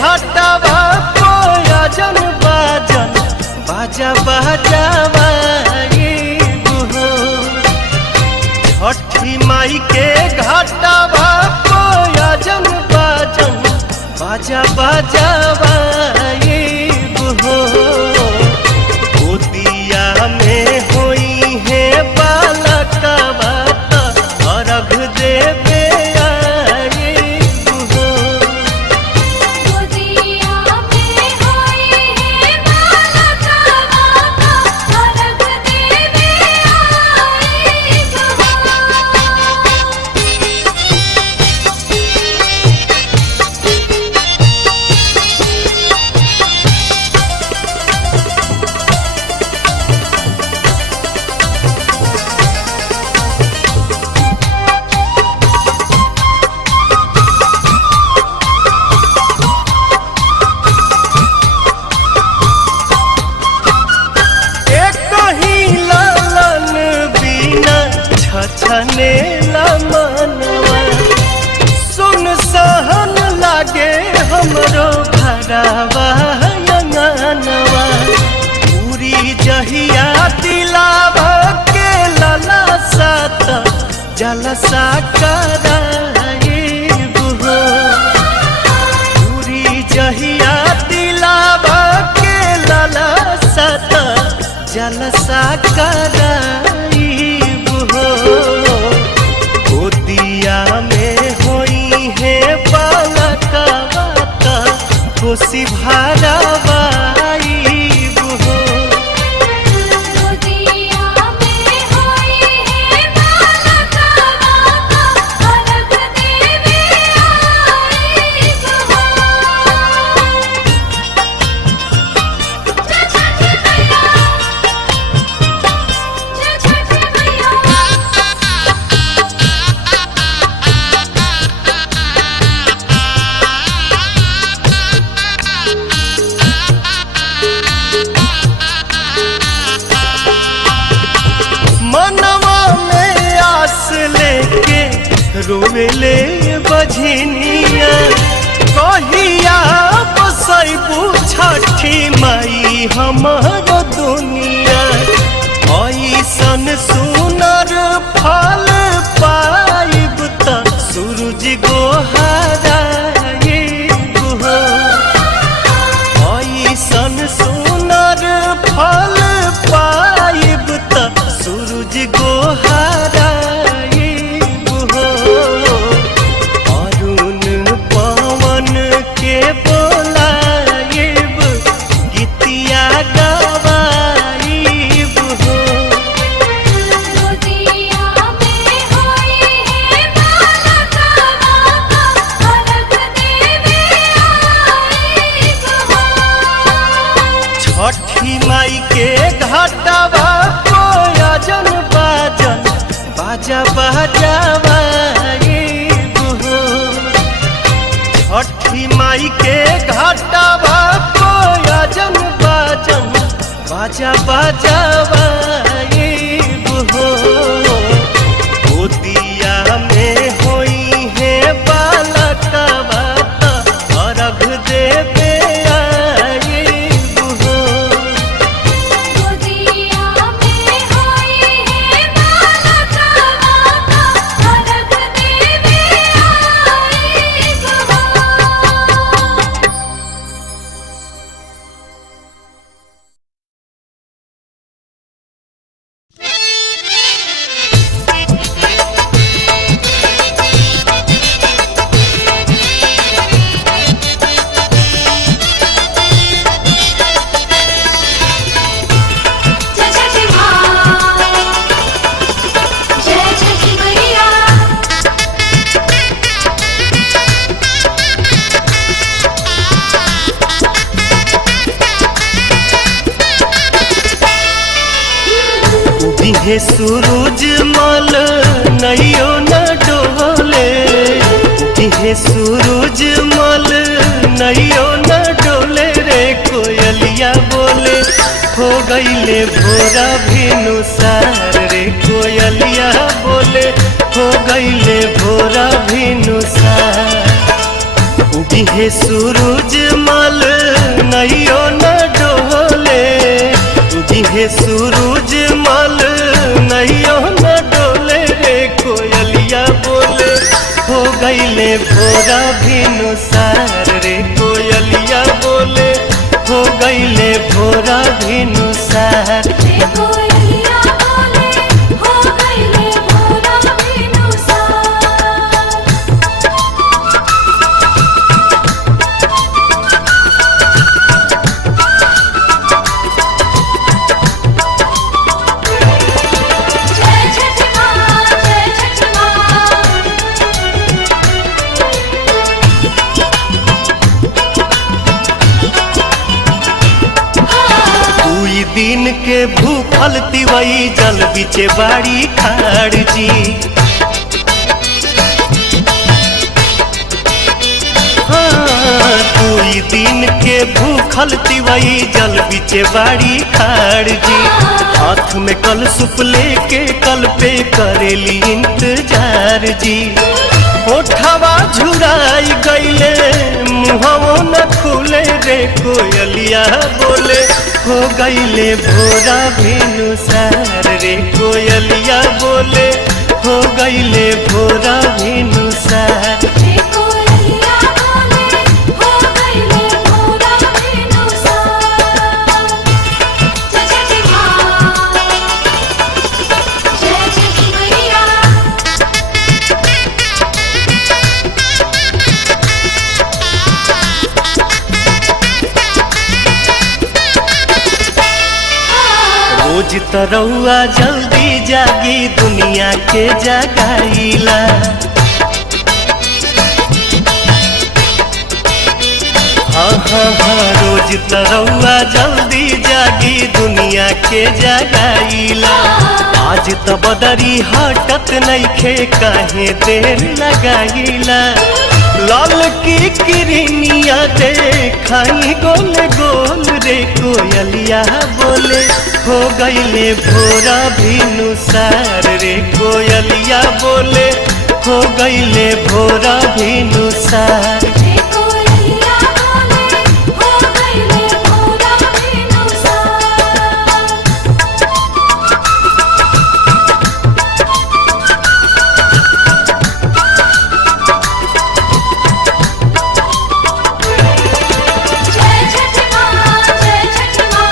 घाटवा कोयजन बाजन बाजा बजावाइब हो। छठी माई के घाटवा कोयजन बाजन बाजा बजावाइब हो। गोदिया में होई है बालकवा अर्घ देवे आइब हो। गोदिया में होई है बालकवा अर्घ देवे आइब हो। छने मनवा सुन सहन लागे हमरो घरवा अंगनवा। पूरी जहिया दिलावा के लला सात जलसा कराइब हो। पूरी जहिया दिलावा के लला सात जलसा कराइब हो। गोदिया में होई है बालकवा खुशी भरावाइब हो। गोदिया में होई है बालकवा अर्घ देवे आइब हो। जय छठी मैया, जय छठी मैया। मनवा में आस लेके रोवेले बझनिया। कहिया बसैबू छठी माई हमर दुनिया। ऐसन सुनर फल पाइब त सूरज गोहराइब हो। ऐसन सुनर फल पाइब त सूरज गोहराइब हो। अरुण पवन के बोलाइब गीतिया गवाइब हो। गोदिया में होई है बालकवा अर्घ देवे आइब हो। छठी माई के घाटवा कोयजन बाजन बाजा बजावाइब हो। छठी माई के घाटवा कोयजन बाजन बाजा बजावाइब हो। गोदिया में होई है बालकवा अर्घ देवे आइब हो। गोदिया में होई है बालकवा अर्घ देवे आइब हो। जय छठी माँ, जय छठी मैया। दिहे सूरज मल नैयो न डोले। दिहे सूरज मल नैयो न डोले रे कोयलिया बोले हो गईले भोरा भिनुसार रे कोयलिया बोले हो गईले भोरा भिनुसार। उगिहे सूरज मल नैयो न डोले, उगिहे सूरज मल नैयो न डोले रे कोयलिया बोले हो गईले भोरा भिनुसार रे कोयलिया बोले हो गईले भोरा भिनुसार। कोयलिया बोले हो गईले भोरा भिनुसार। जय छठ माँ, जय छठ माँ। दुई दिन के भूखल तिवई जल बिचे बाड़ी खाड़ जी। हाँ, दुई दिन के भूखल तिवई जल बिचे बाड़ी खाड़ जी। हाथ में कल सुप लेके कल पे करेली इंतजार जी। ओठवा झुराई गईले मुहवो न खुले रे कोयलिया बोले हो गईले भोरा भिनुसार रे कोयलिया बोले हो गईले भोरा भिनुसार। कोयलिया बोले हो गईले भोरा भिनुसार। जय छठ माँ, जय छठ मैया। रोज तरौआ जल्दी जागी दुनिया के जगाईला। हाँ हाँ हाँ, रोज तरौआ जल्दी जागी दुनिया के जगाईला। आज त बदरी हटत नइखे काहे देर लगाईला। लाल की किरनिया देखाई गोल गोल रे कोयलिया बोले हो गईले भोरा भिनुसार रे कोयलिया बोले हो गईले भोरा भिनुसार। कोयलिया बोले हो गईले भोरा भिनुसार। जय छठ माँ, जय छठ माँ।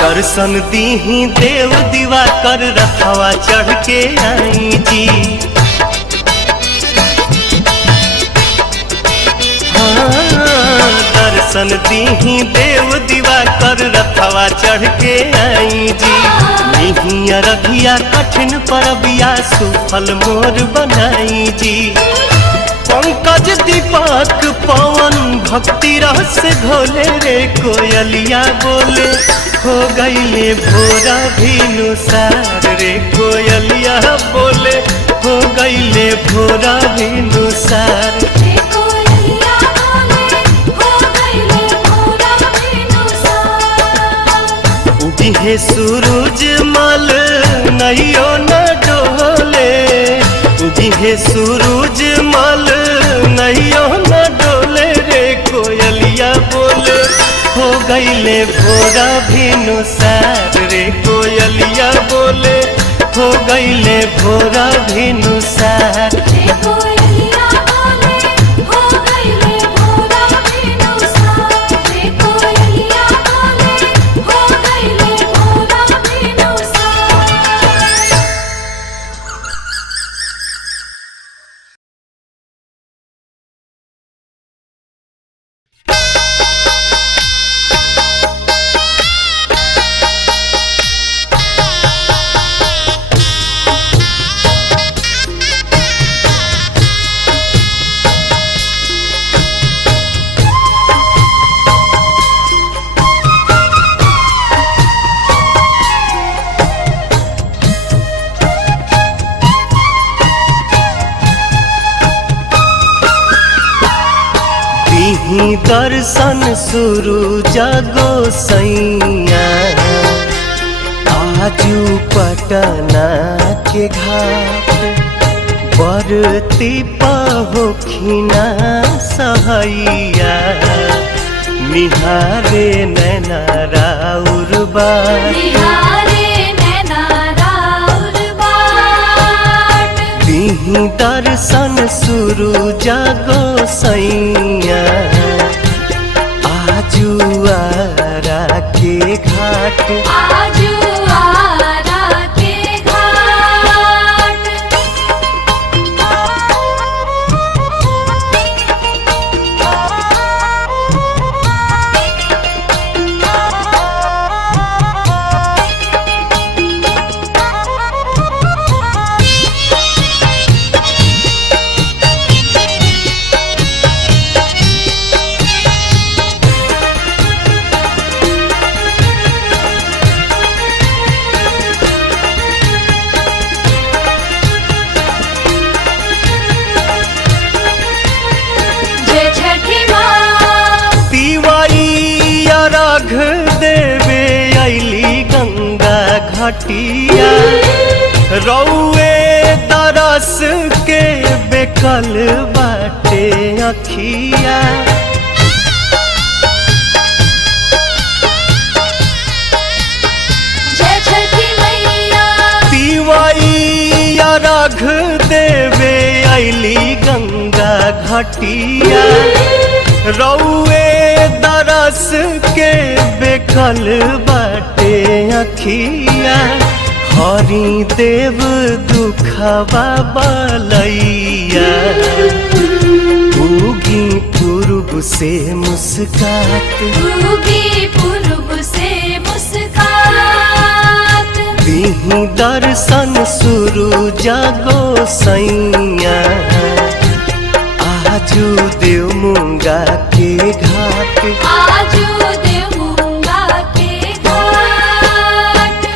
दर्शन दीही देव दीवा कर रखवा चढ़ के आई जी। हाँ, दर्शन दीही देव दीवा कर रखवा चढ़ के आई जी। नहीं अरघिया कठिन परबिया सुफल मोर बनाई जी। पंकज दीपक पवन भक्ति रस घोले रे कोयलिया बोले हो गईले भोरा भिनुसार रे कोयलिया बोले हो गईले भोरा भिनुसार। कोयलिया बोले हो गईले भोरा भिनुसार। उगिहे सूरज मल नैयो न डोले, उगिहे सूरज मल नैयो न डोले रे कोयलिया बोले हो गईले भोरा भिनुसार रे कोयलिया बोले हो गईले भोरा भिनुसार। कोयलिया बोले हो गईले भोरा भिनुसार। कोयलिया बोले हो गईले भोरा भिनुसार। ही दर्शन शुरू जागो सैया आ आजू पटना के घाट बरती पहोखिना सहैया निहारे नैना राउर बाट निहारे नैना राउर बाट दिही दर्शन सुरु जागो सैया आजू आरा के घाट आजू आरा के घाट जय छठी माँ तिवारी अर्घ देवे अली गंगा घाटिया रौए तरस के बेकल बाटे अखिया जय छठी मैया तिवारी अर्घ देवे अली गंगा घाटिया रौए दरस के बेकल बाटे अखिया हरि देव दुखवा बलैया उगी पूर्व से मुस्कात उगी पूर्व से मुस्कात दिही दर्शन सुरु जागो सैया आजू देव मुंगा के घाट आजू देवूंगा के घाट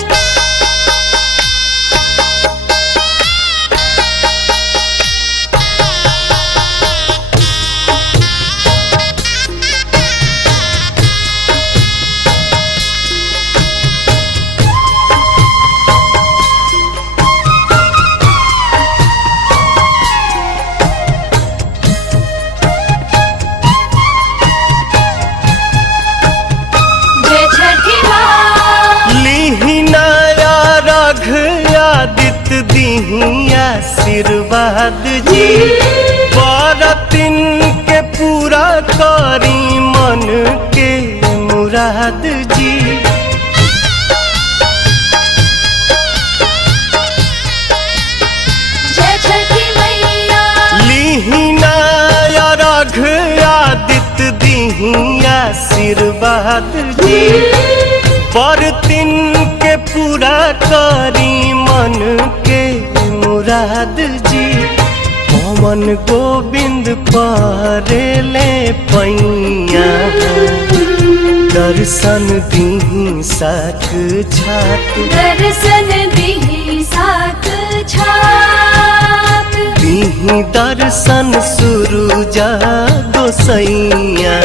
जय छठी माँ लीही नया रघ आदित्य दीही आशीर्वाद जी बरतिन के पूरा करी मन के मुराद जी जय छठी मैया लीही नया रघ आदित्य दीही आशीर्वाद जी बरतिन के पूरा करी मन के मुराद जी पवन गोविंद परेले पैया दर्शन दीही साख छात दर्शन दीही साथ छात दीही दर्शन सुरु जागो सैया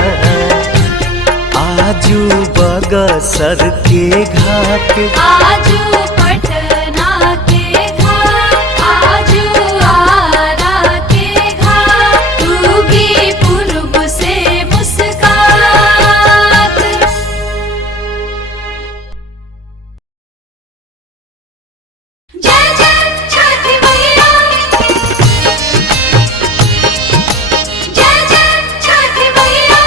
आजू बगसर के घाट आजू पटना के घाट आजू आरा के घाट उगी पूर्व से मुस्कात जय जय छठी मैया जय जय छठी मैया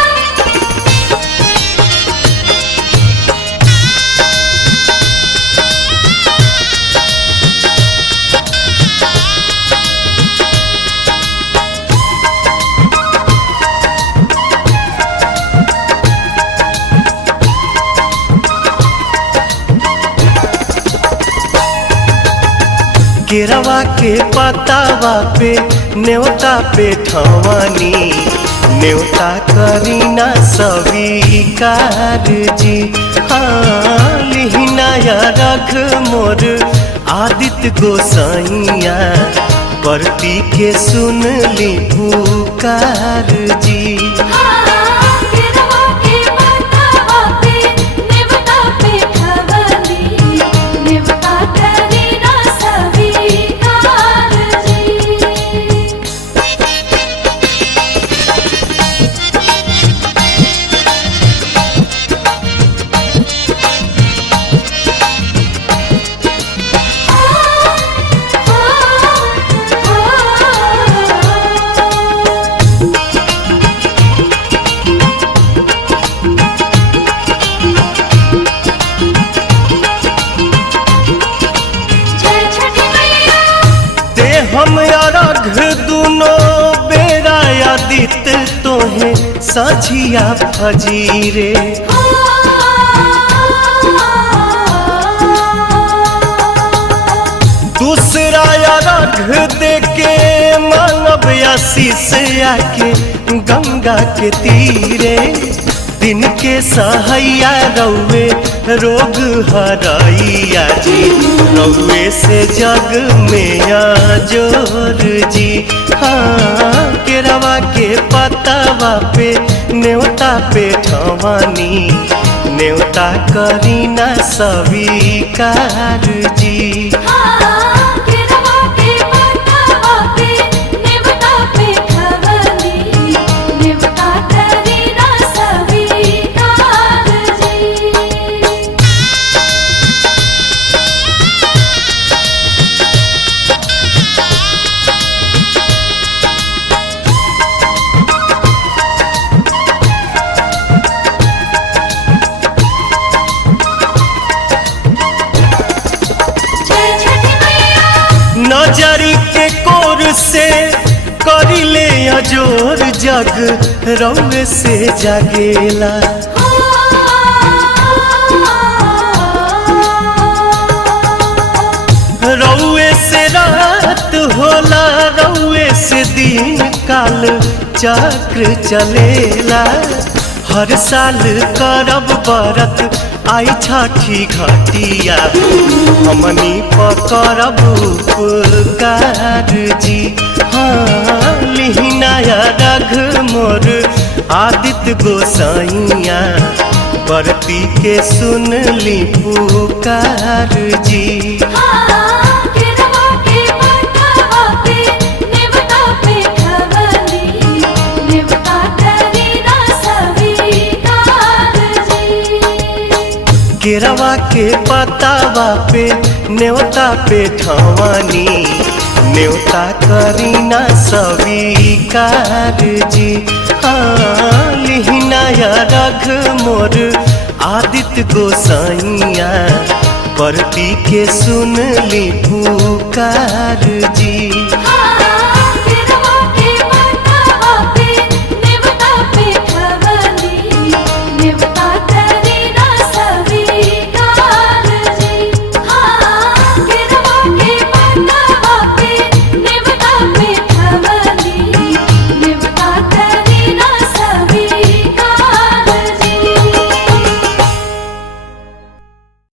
केरवा के पतावा पे न्योता पे ठवानी न्योता करीना स्वीकार जी हाँ लिहिनाया रख मोर आदित्य गोसाइया परती के सुन ली पुकार जी नेवता पे खवली नेवता आदित तोहे साझिया फजीरे। दूसरा अर्घ देके मानव आशीष आके गंगा के तीरे। दिन के सहैया रौवे रोग हरैया जी, रौवे से जग में जोर जी। हाँ केरवा के पतवा पे न्योता पे ठवानी, न्योता करीना स्वीकार जी। नजरी के कोर से करिले अजोर, जग रौवे से जागेला। रौवे से रात होला, रौवे से दिन काल चक्र चलेला। हर साल करब बरत आई छठी घटिया, हमनी पकड़ब उपकार जी। हाँ लिहिनाया रघ मोर आदित्य गोसाइया, बरती के सुन ली पुकार जी। केरवा के पतावा पे न्योता पे ठवानी, न्योता करीना स्वीकार जी। हाँ लिहिनाया रघ मोर आदित्य गोसाइया, बरती के सुन ली पुकार जी।